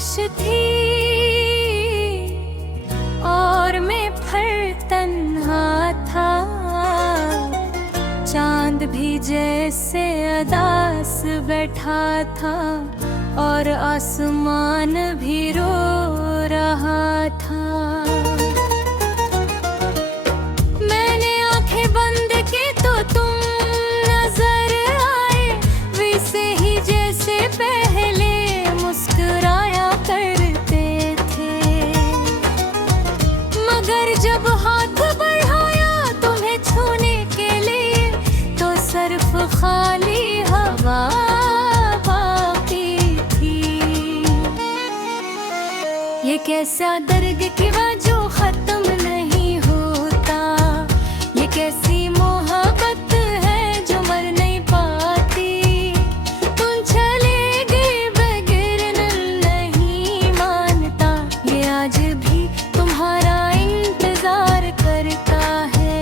खामोश थी और मैं फिर तन्हा था। चांद भी जैसे अदास बैठा था और आसमान भी रो रहा था। मैंने आंखें बंद की तो तुम नजर आए, वैसे ही जैसे पहले मुस्कुराया करते थे। मगर जब हाथ बढ़ाया तुम्हें छूने के लिए तो सिर्फ खाली हवा बाकी थी। ये कैसा दर्द की जो खत्म नहीं होता, ये कैसी मोहब्बत है जो मर नहीं पाती। तुम चले गए बगैर नहीं मानता, ये आज भी तुम्हारा इंतजार करता है।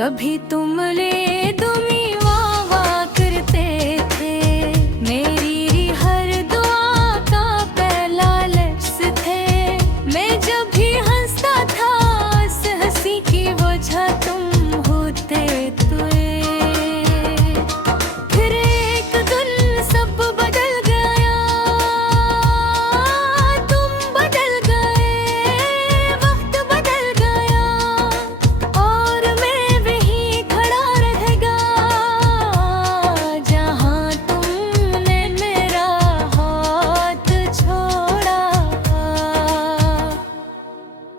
कभी तुम ले दुमी वाह करते थे, मेरी हर दुआ का पहला लफ्ज़ थे। मैं जब भी हंसता था उस हंसी की वजह तुम होते थे। फिर एक दिन सब बदल गया, तुम बदल गए, वक्त बदल गया और मैं वहीं खड़ा रह गया जहाँ तुमने मेरा हाथ छोड़ा।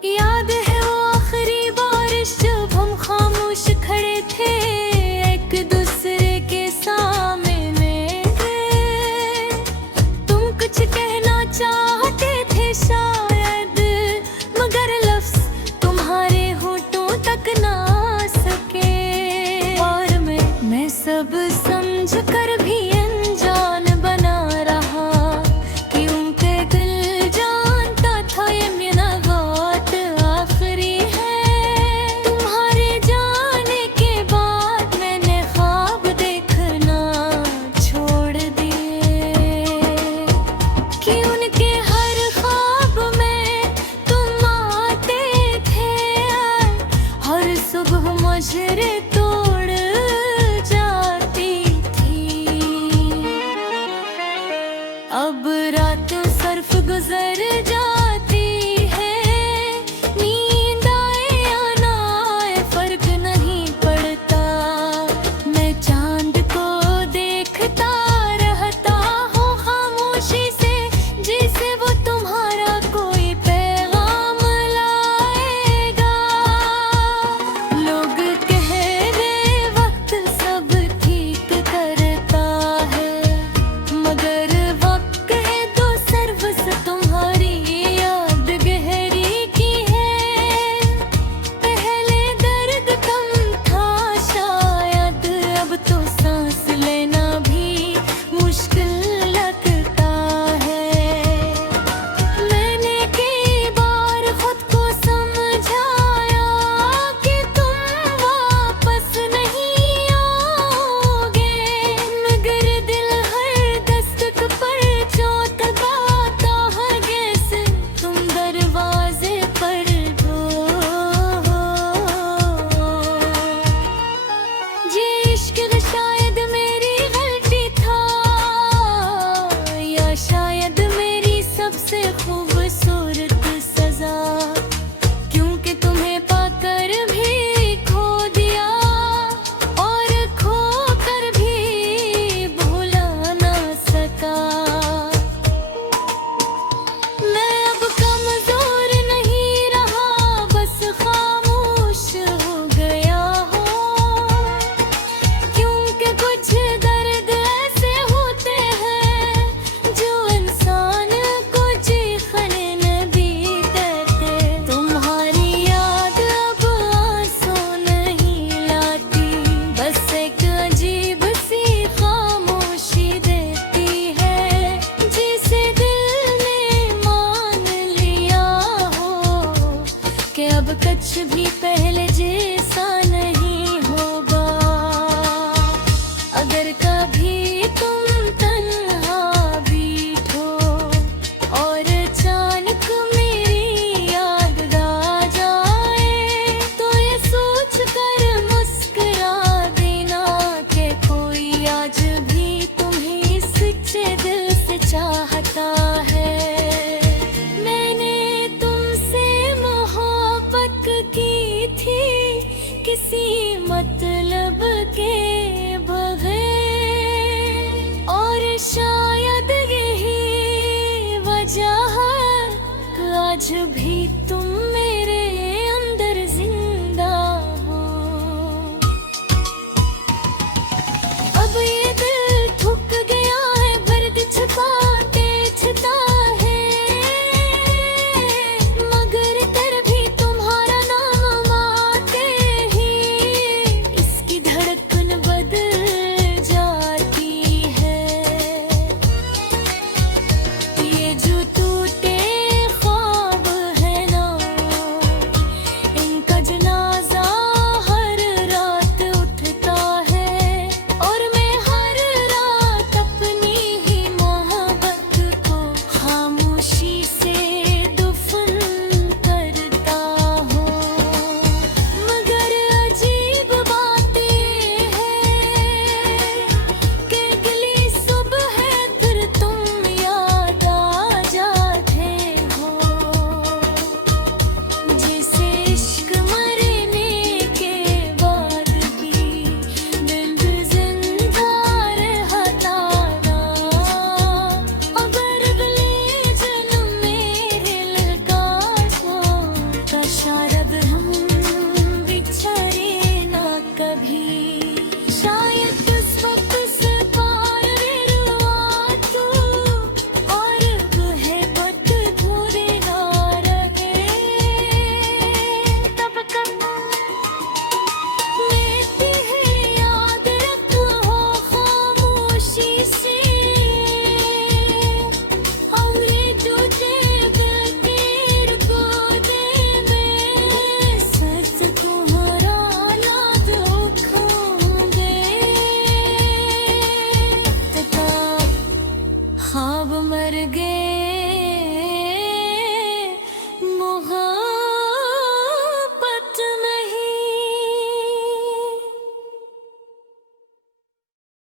याद है वो आखिरी बारिश जब हम खामोश खड़े थे, एक दूसरे के सामने थे। तुम कुछ कहना चाहते थे शायद, मगर लफ्ज़ तुम्हारे होठों तक ना सके। और मैं सब समझ कर भी अनजान बना रहा कि उनके दिल जानता था ये मुलाकात आखिरी है। तुम्हारे जाने के बाद मैंने ख्वाब देखना छोड़ दिए कि उनके हर ख्वाब में तुम आते थे। हर सुबह मशरे तोड़ जाती थी। अब रात सर्फ गुजर जाती है, नींद आए या ना आए फर्क नहीं पड़ता। मैं चांद को देखता रहता हूँ खामोशी से, जैसे वो तुम्हारा कोई पैगाम लाएगा। लोग कह रहे वक्त सब ठीक करता है, मगर वक्त है तो सर्वस तुम्हारी याद गहरी की है। पहले दर्द कम था शायद, अब तो सांस लेना भी मुश्किल लगता है। मैंने कई बार खुद को समझाया कि तुम वापस नहीं आओगे, मगर दिल हर दस्तक पर चोट लगाता है जैसे तुम दरवाजे पर हो। ये इश्क शायद मेरी गलती था, या शायद मेरी सबसे खूबसूरत सजा, क्योंकि तुम्हें पाकर भी खो दिया और खो कर भी भुला ना सका। मैं अब कमजोर नहीं रहा, बस खामोश हो गया हूँ, क्योंकि कुछ दर्द ऐसे होते हैं जो इंसान को चीखने न भी देते। तुम्हारी याद अब आंसू नहीं लाती, बस एक अजीब सी खामोशी देती है, जिसे दिल ने मान लिया हो कि अब कुछ भी पहले जैसा नहीं होगा। अगर कभी तुम तन्हा भी भी तुम में